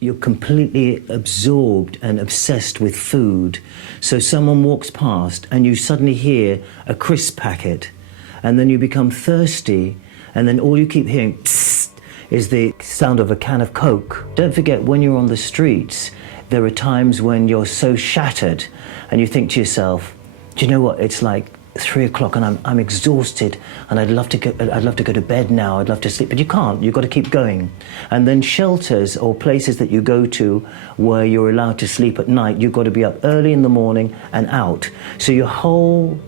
you're completely absorbed and obsessed with food. So someone walks past and you suddenly hear a crisp packet, and then you become thirsty, and then all you keep hearing is the sound of a can of Coke. Don't forget, when you're on the streets, there are times when you're so shattered and you think to yourself, do you know what, it's like 3 o'clock and I'm exhausted and I'd love to go to bed now, I'd love to sleep, but you can't, you've got to keep going. And then shelters or places that you go to where you're allowed to sleep at night, you've got to be up early in the morning and out. So your whole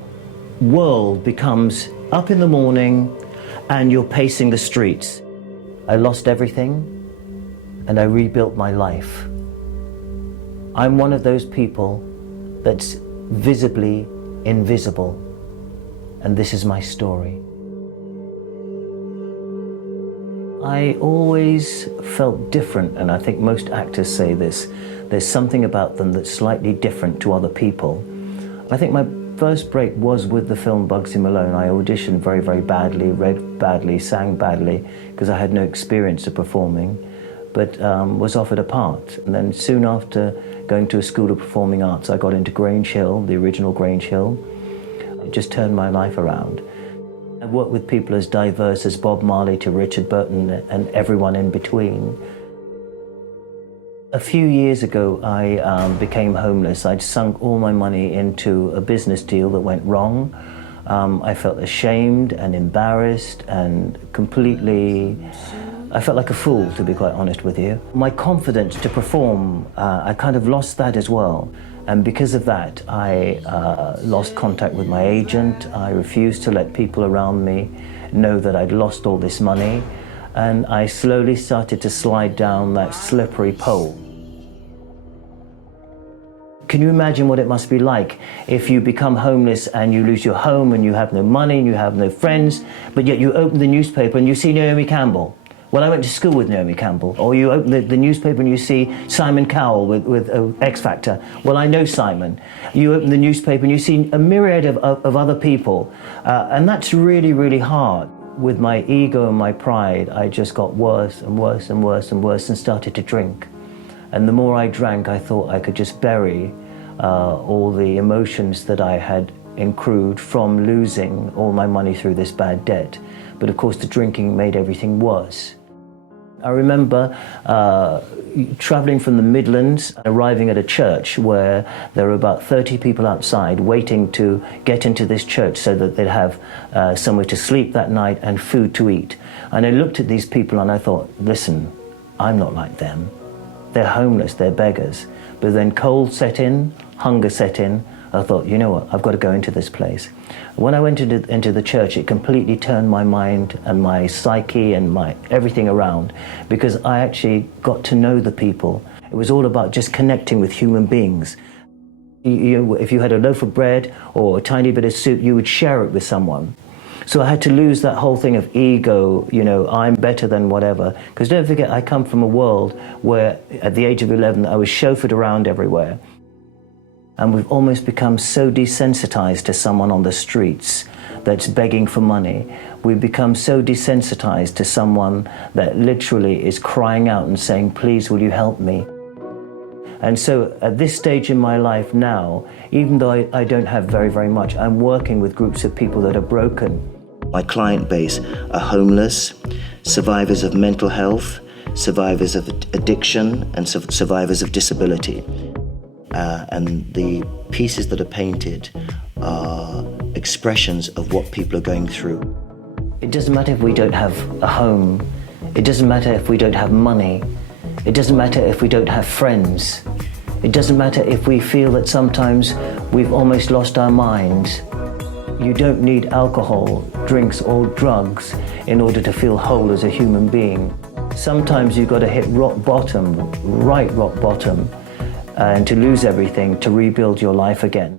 world becomes up in the morning and you're pacing the streets. I lost everything and I rebuilt my life. I'm one of those people that's visibly invisible, and this is my story. I always felt different, and I think most actors say this. There's something about them that's slightly different to other people. I think my first break was with the film Bugsy Malone. I auditioned very, very badly, read badly, sang badly, because I had no experience of performing, but was offered a part. And then soon after going to a school of performing arts, I got into Grange Hill, the original Grange Hill. It just turned my life around. I've worked with people as diverse as Bob Marley to Richard Burton and everyone in between. A few years ago, I became homeless. I'd sunk all my money into a business deal that went wrong. I felt ashamed and embarrassed and I felt like a fool, to be quite honest with you. My confidence to perform, I kind of lost that as well. And because of that, I lost contact with my agent. I refused to let people around me know that I'd lost all this money. And I slowly started to slide down that slippery pole. Can you imagine what it must be like if you become homeless and you lose your home and you have no money and you have no friends, but yet you open the newspaper and you see Naomi Campbell? Well, I went to school with Naomi Campbell. Or you open the newspaper and you see Simon Cowell with X Factor. Well, I know Simon. You open the newspaper and you see a myriad of other people. And that's really, really hard. With my ego and my pride, I just got worse and worse and worse and worse and started to drink. And the more I drank, I thought I could just bury all the emotions that I had accrued from losing all my money through this bad debt. But of course, the drinking made everything worse. I remember traveling from the Midlands, arriving at a church where there were about 30 people outside waiting to get into this church so that they'd have somewhere to sleep that night and food to eat. And I looked at these people and I thought, listen, I'm not like them. They're homeless, they're beggars. But then cold set in, hunger set in. I thought, you know what, I've got to go into this place. When I went into the church, it completely turned my mind and my psyche and my everything around, because I actually got to know the people. It was all about just connecting with human beings. If you had a loaf of bread or a tiny bit of soup, you would share it with someone. So I had to lose that whole thing of ego, you know, I'm better than whatever. Because don't forget, I come from a world where at the age of 11, I was chauffeured around everywhere. And we've almost become so desensitized to someone on the streets that's begging for money. We've become so desensitized to someone that literally is crying out and saying, please, will you help me? And so at this stage in my life now, even though I don't have very, very much, I'm working with groups of people that are broken. My client base are homeless, survivors of mental health, survivors of addiction, and survivors of disability. And the pieces that are painted are expressions of what people are going through. It doesn't matter if we don't have a home. It doesn't matter if we don't have money. It doesn't matter if we don't have friends. It doesn't matter if we feel that sometimes we've almost lost our minds. You don't need alcohol, drinks, or drugs in order to feel whole as a human being. Sometimes you've got to hit rock bottom, right rock bottom, and to lose everything to rebuild your life again.